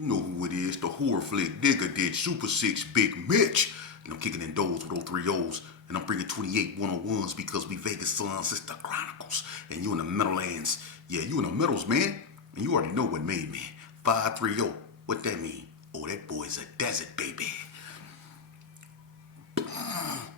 You know who it is, the horror flick, Digger Ditch, Super 6, Big Mitch. And I'm kicking in those with 03 O's. And I'm bringing 28 101s because we Vegas sons, it's the Chronicles. And you in the Meadowlands. Yeah, you in the Meadows, man. And you already know what made me. 530. What that mean? Oh, that boy's a desert, baby.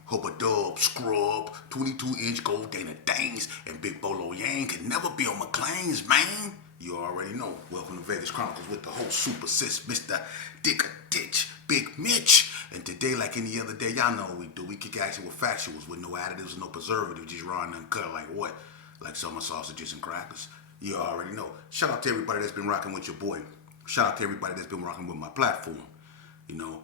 Hubba Dub, Scrub, 22-inch gold Dana Danes, and Big Bolo Yang can never be on McLean's, man. You already know. Welcome to Vegas Chronicles with the whole super sis, Mr. Digger Ditch, Big Mitch. And today, like any other day, y'all know what we do. We kick action with factuals with no additives, no preservatives, just raw and uncut like what? Like summer sausages and crackers. You already know. Shout out to everybody that's been rocking with your boy. Shout out to everybody that's been rocking with my platform. You know,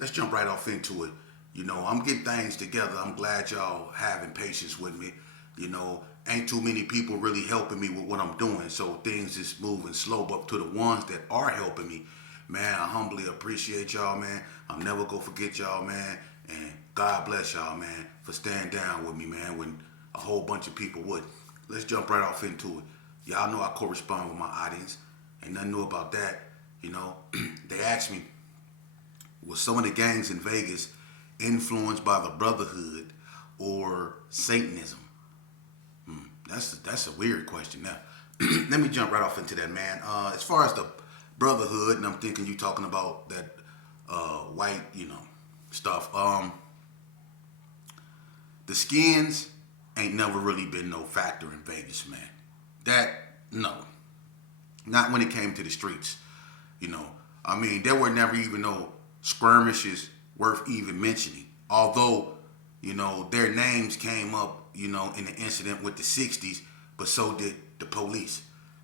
let's jump right off into it. You know, I'm getting things together. I'm glad y'all having patience with me. You know, ain't too many people really helping me with what I'm doing. So things is moving slow. But to the ones that are helping me, man, I humbly appreciate y'all, man. I'm never going to forget y'all, man. And God bless y'all, man, for staying down with me, man, when a whole bunch of people wouldn't. Let's jump right off into it. Y'all know I correspond with my audience. Ain't nothing new about that. You know, they asked me, was some of the gangs in Vegas influenced by the Brotherhood or Satanism? That's a weird question. Now, let me jump right off into that, man. As far as the Brotherhood, and I'm thinking you talking about that white, stuff. The skins ain't never really been no factor in Vegas, man. That no, not when it came to the streets. I mean, there were never even no skirmishes worth even mentioning. Although, their names came up, in the incident with the 60s, but so did the police.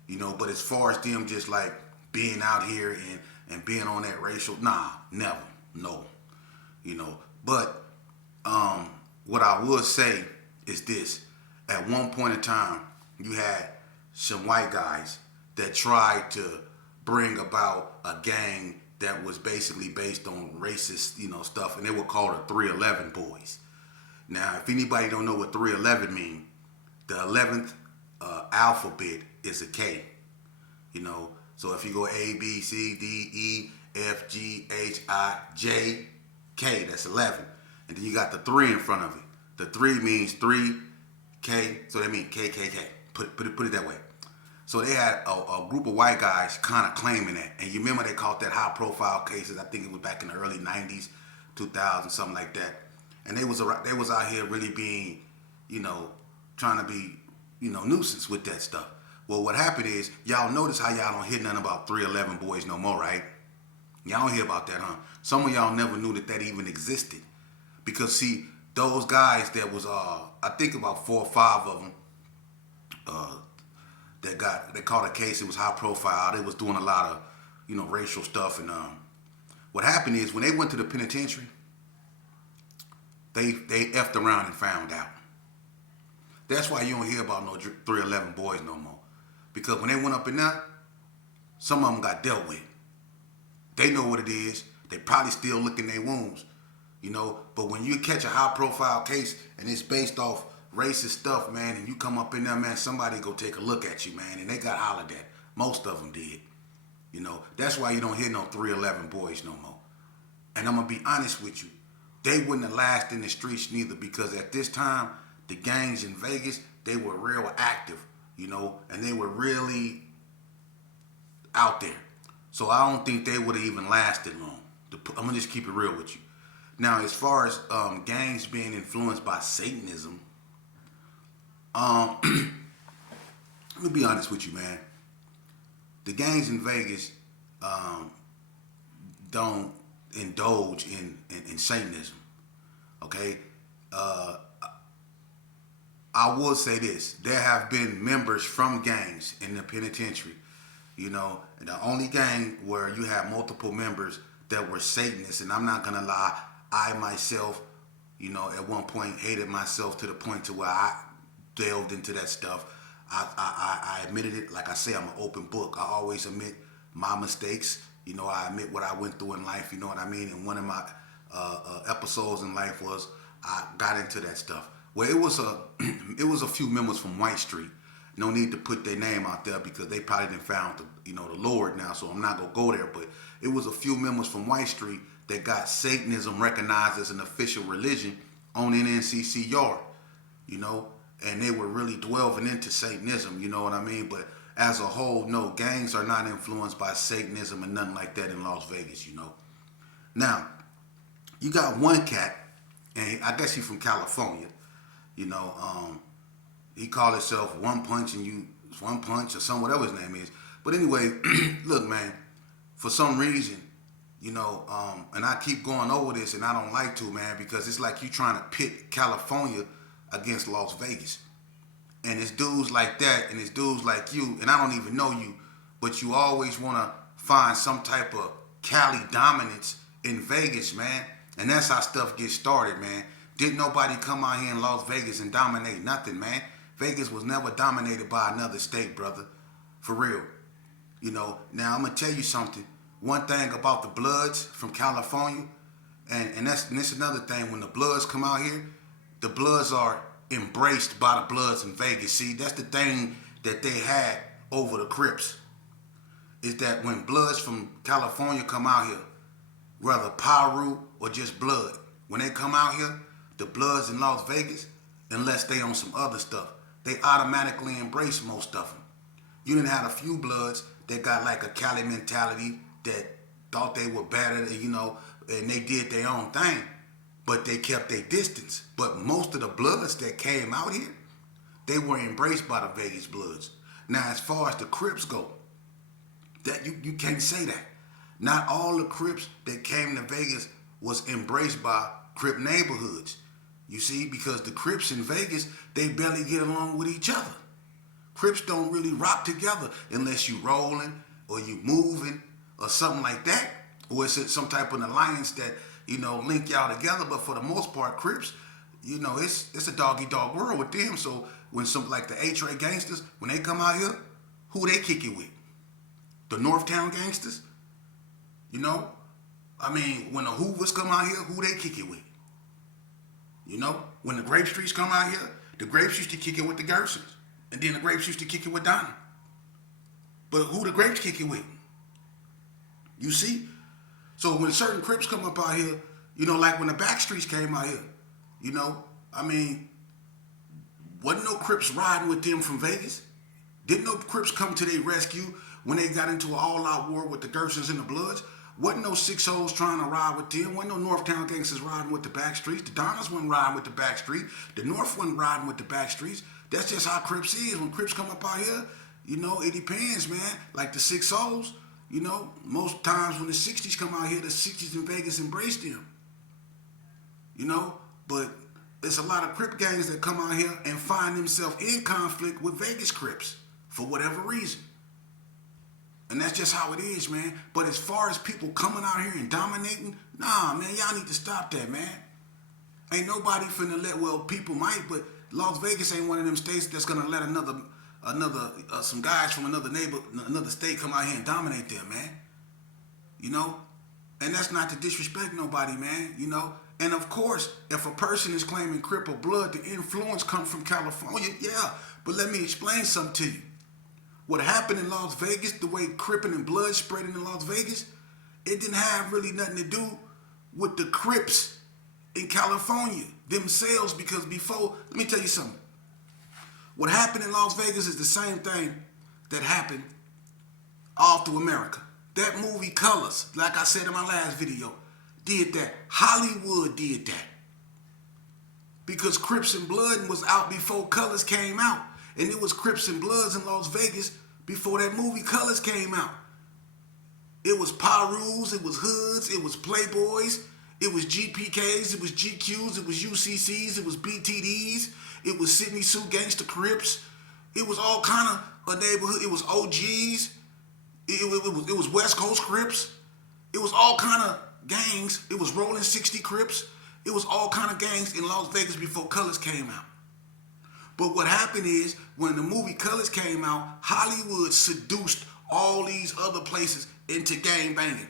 But as far as them just like being out here and being on that racial, nah, never. No. But what I would say is this. At one point in time, you had some white guys that tried to bring about a gang that was basically based on racist, stuff, and they were called the 311 Boyz. Now, if anybody don't know what 311 mean, the 11th alphabet is a K. So if you go A, B, C, D, E, F, G, H, I, J, K, that's 11. And then you got the 3 in front of it. The 3 means 3, K, so that means K, K, K. Put it that way. So they had a group of white guys kind of claiming that. And you remember they called that high profile cases. I think it was back in the early 90s, 2000, something like that. And they was out here really being, trying to be, nuisance with that stuff. Well, what happened is, y'all notice how y'all don't hear nothing about 311 Boyz no more, right? Y'all don't hear about that, huh? Some of y'all never knew that even existed. Because, see, those guys that was, I think about 4 or 5 of them, they caught a case. It was high profile. They was doing a lot of, racial stuff. And what happened is when they went to the penitentiary, they effed around and found out. That's why you don't hear about no 311 Boyz no more. Because when they went up in there, some of them got dealt with. They know what it is. They probably still licking their wounds, But when you catch a high profile case and it's based off racist stuff, man, and you come up in there, man, somebody go take a look at you, man, and they got hollered at. Most of them did. That's why you don't hear no 311 Boyz no more. And I'm going to be honest with you. They wouldn't have lasted in the streets neither, because at this time, the gangs in Vegas, they were real active, and they were really out there. So I don't think they would have even lasted long. I'm going to just keep it real with you. Now, as far as gangs being influenced by Satanism, let me be honest with you, man. The gangs in Vegas don't indulge in Satanism. Okay? I will say this. There have been members from gangs in the penitentiary. And the only gang where you have multiple members that were Satanists, and I'm not going to lie, I myself, at one point hated myself to the point to where I delved into that stuff. I admitted it. Like I say, I'm an open book. I always admit my mistakes. I admit what I went through in life. You know what I mean? And one of my episodes in life was I got into that stuff. Well, it was a few members from White Street, No need to put their name out there because they probably didn't found the Lord now, so I'm not gonna go there. But it was a few members from White Street that got Satanism recognized as an official religion on NNCC yard, and they were really delving into Satanism, you know what I mean? But as a whole, no, gangs are not influenced by Satanism and nothing like that in Las Vegas, Now, you got one cat, and I guess he's from California, he called himself One Punch or some whatever his name is. But anyway, look, man, for some reason, and I keep going over this, and I don't like to, man, because it's like you trying to pit California against Las Vegas. And it's dudes like that, and it's dudes like you, and I don't even know you, but you always want to find some type of Cali dominance in Vegas, man. And that's how stuff gets started, man. Didn't nobody come out here in Las Vegas and dominate nothing, man. Vegas was never dominated by another state, brother. For real. Now I'm going to tell you something. One thing about the Bloods from California, and that's another thing, when the Bloods come out here, the Bloods are embraced by the Bloods in Vegas. See, that's the thing that they had over the Crips, is that when Bloods from California come out here, whether Paru or just Blood, when they come out here, the Bloods in Las Vegas, unless they on some other stuff, they automatically embrace most of them. You didn't have a few Bloods that got like a Cali mentality that thought they were better, and they did their own thing, but they kept their distance. But most of the Bloods that came out here, they were embraced by the Vegas Bloods. Now, as far as the Crips go, that you can't say that. Not all the Crips that came to Vegas was embraced by Crip neighborhoods. You see, because the Crips in Vegas, they barely get along with each other. Crips don't really rock together unless you rolling or you moving or something like that, or it's some type of alliance that link y'all together. But for the most part, Crips, it's a dog-eat-dog world with them. So when some like the A-Tray gangsters, when they come out here, who they kick it with? The Northtown gangsters? When the Hoovers come out here, who they kick it with? When the Grape Streets come out here, the Grapes used to kick it with the Gersons. And then the Grapes used to kick it with Donna. But who the Grapes kick it with? You see? So when certain Crips come up out here, like when the Backstreets came out here, wasn't no Crips riding with them from Vegas? Didn't no Crips come to their rescue when they got into an all-out war with the Gersons and the Bloods? Wasn't no 6 hoes trying to ride with them. Wasn't no Northtown gangsters riding with the Backstreets. The Donnas wasn't riding with the Backstreet. The North wasn't riding with the Backstreets. That's just how Crips is. When Crips come up out here, it depends, man. Like the 6 hoes, most times when the 60s come out here, the 60s in Vegas embrace them. But there's a lot of Crip gangs that come out here and find themselves in conflict with Vegas Crips for whatever reason. And that's just how it is, man. But as far as people coming out here and dominating, nah, man, y'all need to stop that, man. Ain't nobody finna let, people might, but Las Vegas ain't one of them states that's gonna let some guys from another state come out here and dominate them, man. And that's not to disrespect nobody, man, And of course, if a person is claiming Crip or Blood, the influence comes from California, yeah. But let me explain something to you. What happened in Las Vegas, the way Crippin' and Blood spread in Las Vegas, it didn't have really nothing to do with the Crips in California themselves, because before, let me tell you something. What happened in Las Vegas is the same thing that happened all through America. That movie Colors, like I said in my last video, did that. Hollywood did that. Because Crips and Blood was out before Colors came out. And it was Crips and Bloods in Las Vegas before that movie Colors came out. It was Pyrus, it was Hoods, it was Playboys, it was GPKs, it was GQs, it was UCCs, it was BTDs, it was Sydney Sue Gangster Crips. It was all kind of a neighborhood. It was OGs. It was West Coast Crips. It was all kind of gangs. It was Rolling 60 Crips. It was all kind of gangs in Las Vegas before Colors came out. But what happened is, when the movie Colors came out, Hollywood seduced all these other places into gang banging.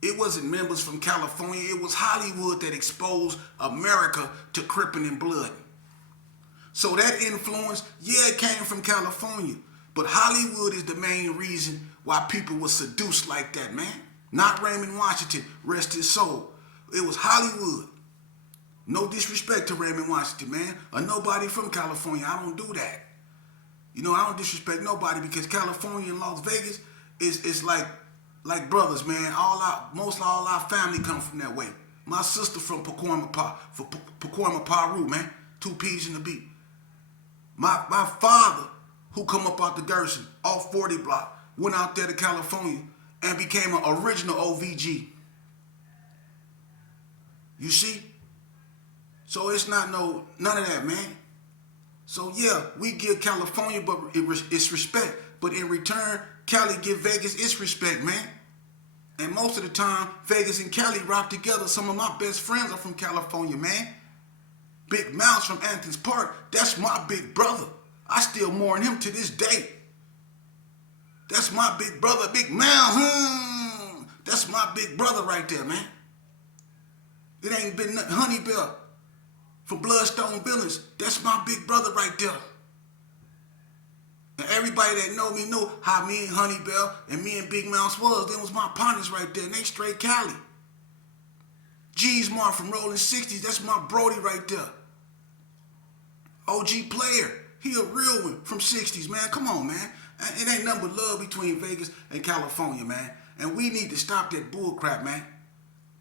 It wasn't members from California. It was Hollywood that exposed America to Crippin' and Blood. So that influence, yeah, it came from California. But Hollywood is the main reason why people were seduced like that, man. Not Raymond Washington, rest his soul. It was Hollywood. No disrespect to Raymond Washington, man, or nobody from California. I don't do that. You know, I don't disrespect nobody because California and Las Vegas is like brothers, man. Most all our family come from that way. My sister from Pacoima, Peru, man. 2 P's in the beat. My father, who come up out the Gerson, off 40 block, went out there to California and became an original OVG. You see? So it's not none of that, man. So yeah, we give California but it's respect. But in return, Cali give Vegas its respect, man. And most of the time, Vegas and Cali rock together. Some of my best friends are from California, man. Big Mouse from Anthony's Park, that's my big brother. I still mourn him to this day. That's my big brother, Big Mouse. That's my big brother right there, man. It ain't been nothing. Honey Bell from Bloodstone Billings, that's my big brother right there. And everybody that know how me and Honey Bell and me and Big Mouse was. Them was my partners right there, and they straight Cali. G's Mark from Rolling 60s, that's my Brody right there. OG Player, he a real one from 60s, man. Come on, man. It ain't nothing but love between Vegas and California, man. And we need to stop that bull crap, man.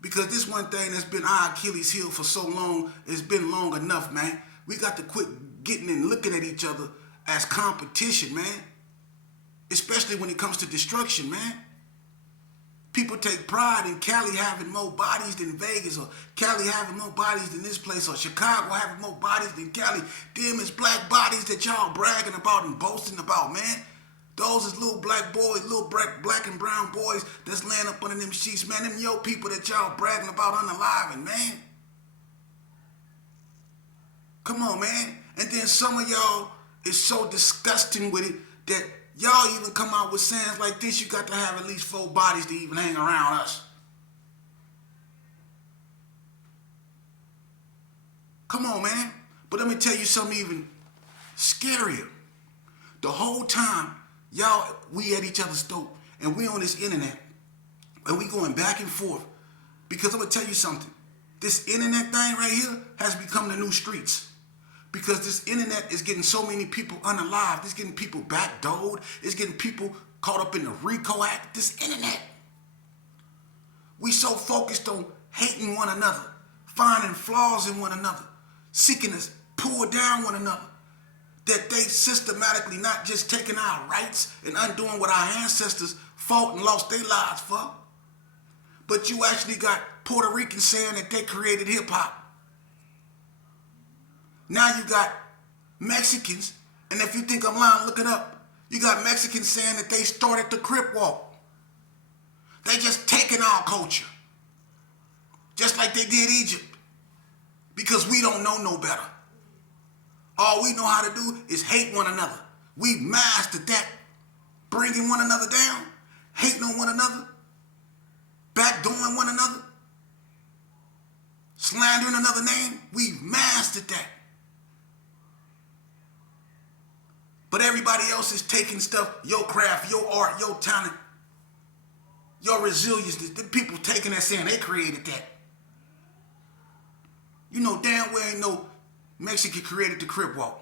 Because this one thing that's been our Achilles heel for so long, it's been long enough, man. We got to quit getting and looking at each other as competition, man. Especially when it comes to destruction, man. People take pride in Cali having more bodies than Vegas, or Cali having more bodies than this place, or Chicago having more bodies than Cali. Them is black bodies that y'all bragging about and boasting about, man. Those is little black boys, little black and brown boys that's laying up under them sheets, man. Them yo people that y'all bragging about unaliving, man. Come on, man. And then some of y'all is so disgusting with it that y'all even come out with sayings like this. You got to have at least 4 bodies to even hang around us. Come on, man. But let me tell you something even scarier. The whole time, y'all, we at each other's throat, and we on this internet, and we going back and forth. Because I'm going to tell you something. This internet thing right here has become the new streets. Because this internet is getting so many people unalived. It's getting people backdoored. It's getting people caught up in the RICO Act. This internet. We so focused on hating one another, finding flaws in one another, seeking to pull down one another, that they systematically not just taking our rights and undoing what our ancestors fought and lost their lives for, but you actually got Puerto Ricans saying that they created hip-hop. Now you got Mexicans, and if you think I'm lying, look it up. You got Mexicans saying that they started the Crip Walk. They just taking our culture, just like they did Egypt, because we don't know no better. All we know how to do is hate one another. We mastered that, bringing one another down, hating on one another, backdooring one another, slandering another name. We've mastered that. But everybody else is taking stuff, your craft, your art, your talent, your resilience. The people taking that saying they created that. You know damn well ain't no Mexican created the Crip Walk.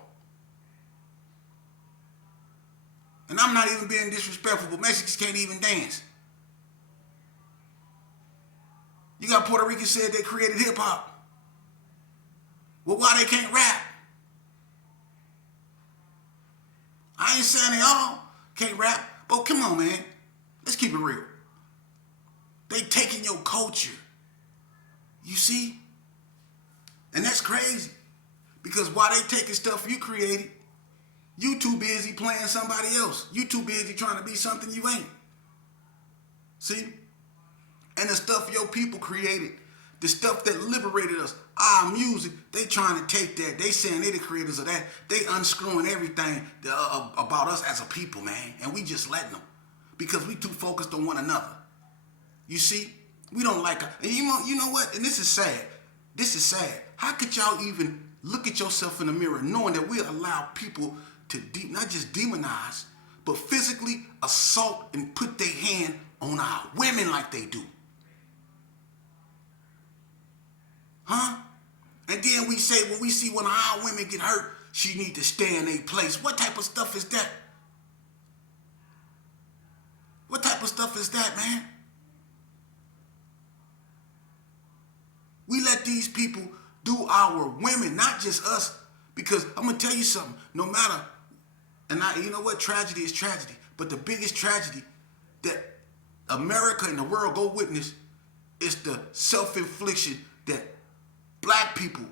And I'm not even being disrespectful, but Mexicans can't even dance. You got Puerto Ricans said they created hip hop. Well, why they can't rap? I ain't saying they all can't rap, but come on, man. Let's keep it real. They taking your culture. You see? And that's crazy. Because while they taking stuff you created, you too busy playing somebody else. You too busy trying to be something you ain't. See? And the stuff your people created, the stuff that liberated us, our music, they trying to take that. They saying they the creators of that. They unscrewing everything about us as a people, man. And we just letting them. Because we too focused on one another. You see? We don't like... And you know what? And this is sad. This is sad. How could y'all even look at yourself in the mirror, knowing that we allow people to not just demonize, but physically assault and put their hand on our women like they do. Huh? And then we say, when we see one of our women get hurt, she need to stay in a place. What type of stuff is that? What type of stuff is that, man? We let these people do our women, not just us. Because I'm going to tell you something. No matter, you know what? Tragedy is tragedy. But the biggest tragedy that America and the world go witness is the self-infliction that black people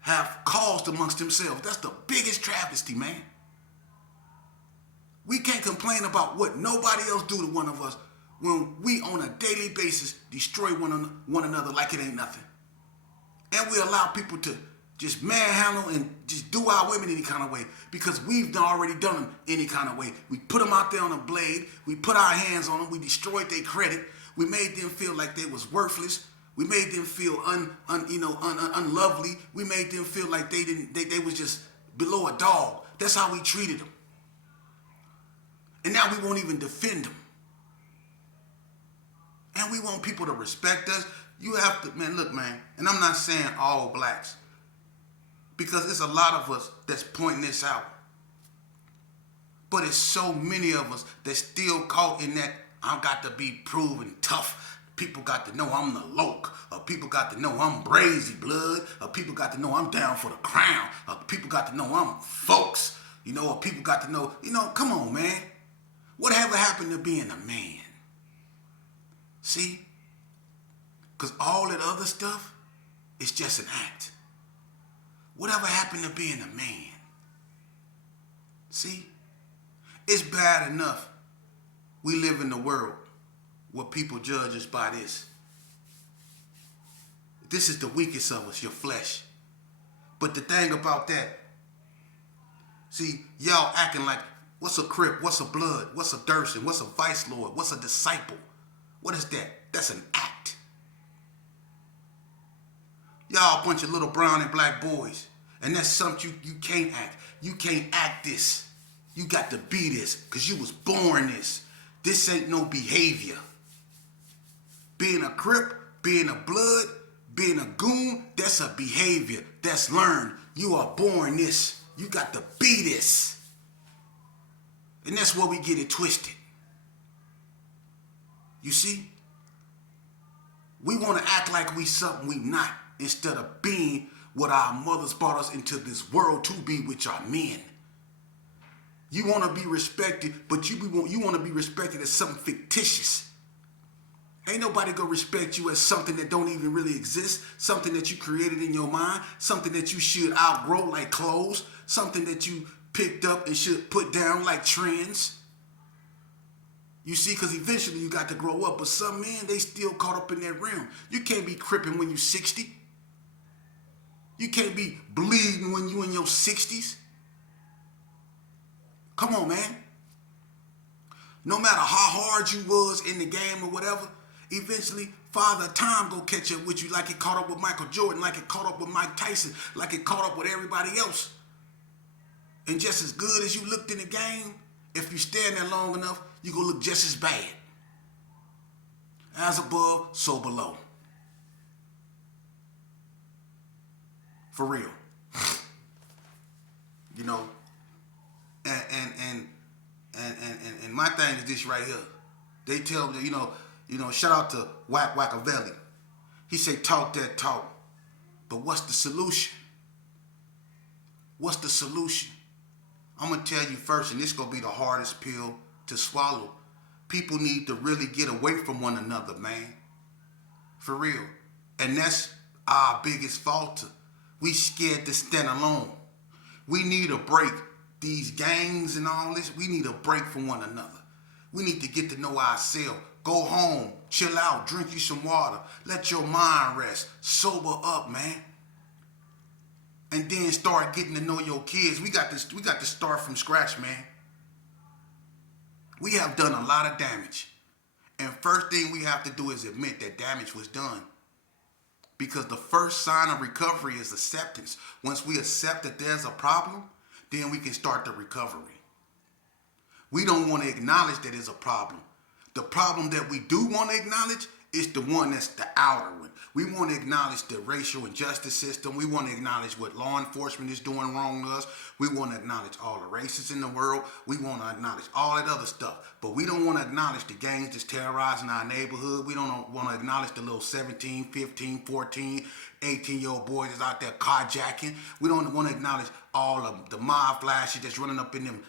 have caused amongst themselves. That's the biggest travesty, man. We can't complain about what nobody else do to one of us when we on a daily basis destroy one another like it ain't nothing. And we allow people to just manhandle and just do our women any kind of way because we've already done them any kind of way. We put them out there on a blade. We put our hands on them. We destroyed their credit. We made them feel like they was worthless. We made them feel unlovely. We made them feel like they was just below a dog. That's how we treated them. And now we won't even defend them. And we want people to respect us. You have to, man, look, man, and I'm not saying all blacks, because there's a lot of us that's pointing this out. But it's so many of us that's still caught in that, I got to be proven tough. People got to know I'm the loc. Or people got to know I'm brazy blood. Or people got to know I'm down for the crown. Or people got to know I'm folks. Or people got to know, come on, man. Whatever happened to being a man? See? Because all that other stuff is just an act. Whatever happened to being a man? See? It's bad enough we live in the world where people judge us by this. This is the weakest of us, your flesh. But the thing about that, see, y'all acting like, what's a Crip? What's a Blood? What's a Durson? What's a Vice Lord? What's a disciple? What is that? That's an act. Y'all a bunch of little brown and black boys. And that's something you can't act. You can't act this. You got to be this because you was born this. This ain't no behavior. Being a Crip, being a Blood, being a goon, that's a behavior. That's learned. You are born this. You got to be this. And that's where we get it twisted. You see? We want to act like we something we not, instead of being what our mothers brought us into this world to be, which are men. You want to be respected, but you want to be respected as something fictitious. Ain't nobody gonna respect you as something that don't even really exist, something that you created in your mind, something that you should outgrow like clothes, something that you picked up and should put down like trends. You see, because eventually you got to grow up, but some men, they still caught up in that realm. You can't be cripping when you're 60. You can't be bleeding when you in your 60s. Come on, man. No matter how hard you was in the game or whatever, eventually, Father Time go catch up with you like it caught up with Michael Jordan, like it caught up with Mike Tyson, like it caught up with everybody else. And just as good as you looked in the game, if you stand there long enough, you gonna look just as bad. As above, so below. For real. And my thing is this right here. They tell me, shout out to Wackavelli. He say, talk that talk. But what's the solution? What's the solution? I'm going to tell you first, and this is going to be the hardest pill to swallow. People need to really get away from one another, man. For real. And that's our biggest fault. We scared to stand alone. We need a break. These gangs and all this, we need a break from one another. We need to get to know ourselves. Go home, chill out, drink you some water. Let your mind rest. Sober up, man. And then start getting to know your kids. We got to start from scratch, man. We have done a lot of damage. And first thing we have to do is admit that damage was done. Because the first sign of recovery is acceptance. Once we accept that there's a problem, then we can start the recovery. We don't want to acknowledge that it's a problem. The problem that we do want to acknowledge is the one that's the outer one. We want to acknowledge the racial injustice system. We want to acknowledge what law enforcement is doing wrong to us. We want to acknowledge all the races in the world. We want to acknowledge all that other stuff. But we don't want to acknowledge the gangs that's terrorizing our neighborhood. We don't want to acknowledge the little 17, 15, 14, 18-year-old boys that's out there carjacking. We don't want to acknowledge all of the mob flashes that's running up in them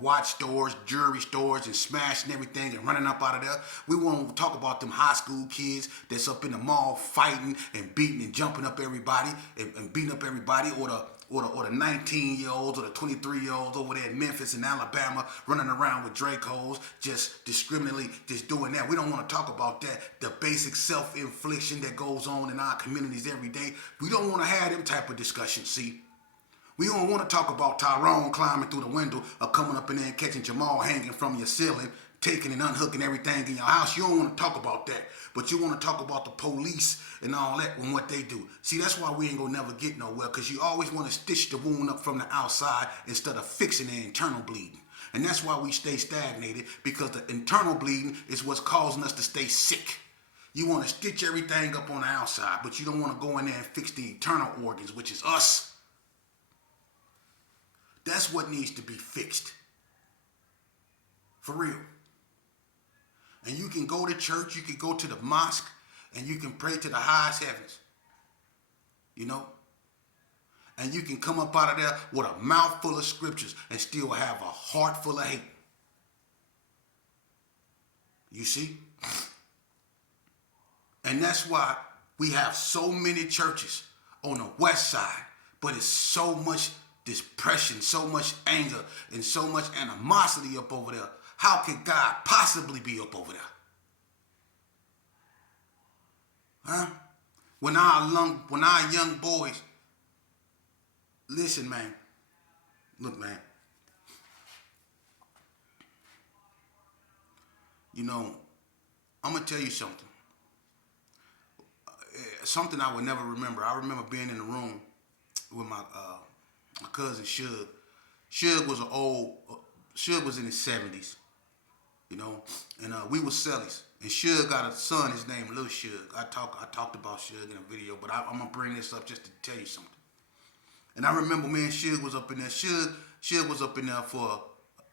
watch stores, jewelry stores, and smashing everything and running up out of there. We want to talk about them high school kids that's up in the mall fighting and beating and jumping up everybody and beating up everybody, or the 19-year-olds or the 23-year-olds over there in Memphis and Alabama running around with Dracos, just discriminately just doing that. We don't want to talk about that, the basic self-infliction that goes on in our communities every day. We don't want to have them type of discussions, see? We don't want to talk about Tyrone climbing through the window or coming up in there and catching Jamal hanging from your ceiling, taking and unhooking everything in your house. You don't want to talk about that. But you want to talk about the police and all that and what they do. See, that's why we ain't going to never get nowhere, because you always want to stitch the wound up from the outside instead of fixing the internal bleeding. And that's why we stay stagnated, because the internal bleeding is what's causing us to stay sick. You want to stitch everything up on the outside, but you don't want to go in there and fix the internal organs, which is us. That's what needs to be fixed. For real. And you can go to church, you can go to the mosque, and you can pray to the highest heavens. You know? And you can come up out of there with a mouth full of scriptures and still have a heart full of hate. You see? And that's why we have so many churches on the west side, but it's so much depression, so much anger, and so much animosity up over there. How could God possibly be up over there? Huh? When our young boys, listen, man. Look, man. You know, I'm going to tell you something. Something I would never remember. I remember being in the room with my cousin Suge. Suge was in his 70s, you know, and we were cellies. And Suge got a son, his name Lil Suge. I talked about Suge in a video, but I'm gonna bring this up just to tell you something. And I remember me and Suge was up in there. Suge was up in there for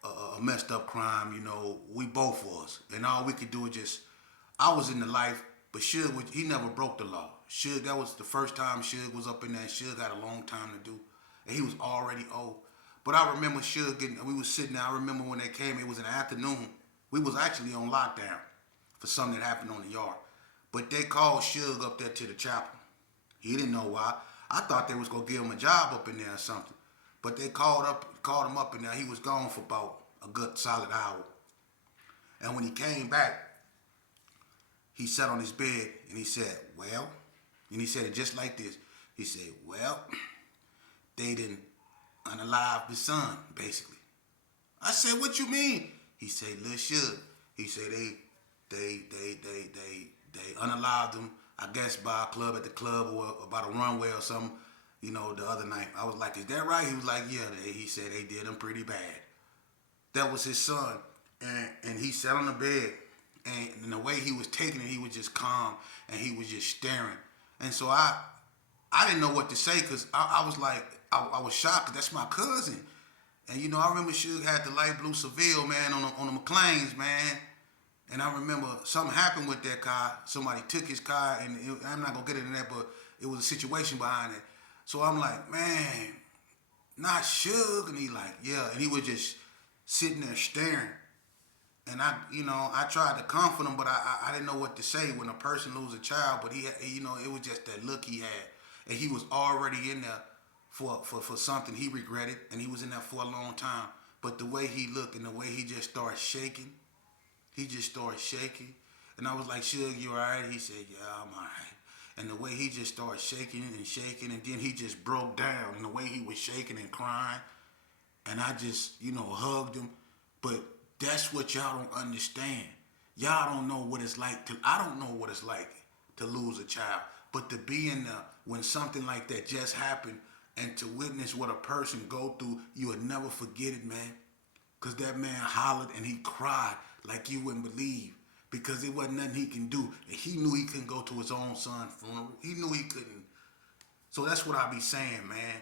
a messed up crime, you know. We both was, and all we could do was just. I was in the life, but Suge, he never broke the law. Suge, that was the first time Suge was up in there. Suge had a long time to do. And he was already old. But I remember Suge we was sitting there. I remember when they came, it was in the afternoon. We was actually on lockdown for something that happened on the yard. But they called Suge up there to the chapel. He didn't know why. I thought they was going to give him a job up in there or something. But they called him up in there. He was gone for about a good solid hour. And when he came back, he sat on his bed and he said, well, and he said it just like this. He said, well, they didn't unalive the son, basically. I said, what you mean? He said, Lil Suge. He said they unalived him, I guess by a club at the club or about a runway or something, you know, the other night. I was like, is that right? He was like, yeah. He said they did him pretty bad. That was his son. And he sat on the bed, and the way he was taking it, he was just calm, and he was just staring. And so I didn't know what to say, because I was like, I was shocked, because that's my cousin. And, you know, I remember Suge had the light blue Seville, man, on the McLeans, man. And I remember something happened with that car. Somebody took his car, and I'm not going to get into that, but it was a situation behind it. So I'm like, man, not Suge. And he like, yeah. And he was just sitting there staring. And I tried to comfort him, but I didn't know what to say when a person loses a child. But he, you know, it was just that look he had. And he was already in there for something he regretted, and he was in there for a long time. But the way he looked and the way he just started shaking, and I was like, Suge, you all right? He said, yeah, I'm all right. And the way he just started shaking, and then he just broke down, and the way he was shaking and crying, and I just, you know, hugged him. But that's what y'all don't understand. Y'all don't know what it's like I don't know what it's like to lose a child. But to be in the, when something like that just happened and to witness what a person go through, you would never forget it, man. Because that man hollered and he cried like you wouldn't believe. Because it wasn't nothing he can do. And he knew he couldn't go to his own son's funeral. He knew he couldn't. So that's what I be saying, man.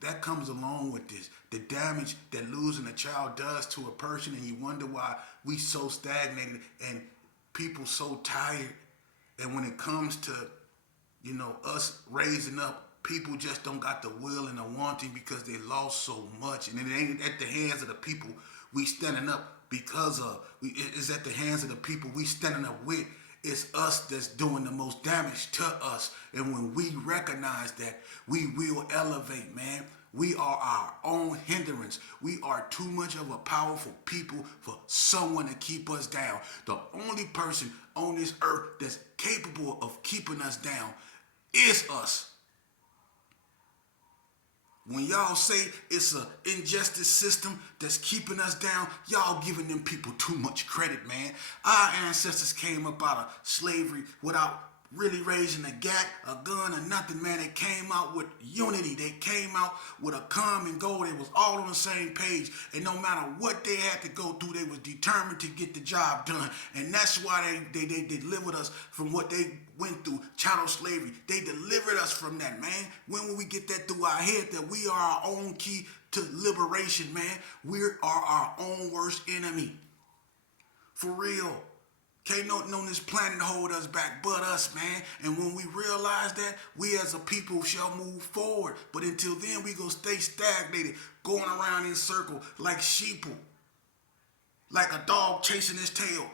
That comes along with this. The damage that losing a child does to a person, and you wonder why we so stagnated and people so tired. And when it comes to, us raising up, people just don't got the will and the wanting because they lost so much. And it ain't at the hands of the people we standing up because of. It's at the hands of the people we standing up with. It's us that's doing the most damage to us. And when we recognize that, we will elevate, man. We are our own hindrance. We are too much of a powerful people for someone to keep us down. The only person on this earth that's capable of keeping us down is us. When y'all say it's an injustice system that's keeping us down, y'all giving them people too much credit, man. Our ancestors came up out of slavery without really raising a gat, a gun, or nothing, man. They came out with unity. They came out with a common goal. They was all on the same page. And no matter what they had to go through, they was determined to get the job done. And that's why they delivered us from what they went through, chattel slavery. They delivered us from that, man. When will we get that through our head that we are our own key to liberation, man? We are our own worst enemy. For real. Can't nothing on this planet hold us back but us, man. And when we realize that, we as a people shall move forward. But until then, we gonna stay stagnated, going around in circle like sheeple, like a dog chasing his tail.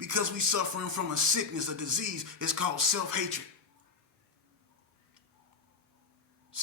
Because we suffering from a sickness, a disease. It's called self-hatred.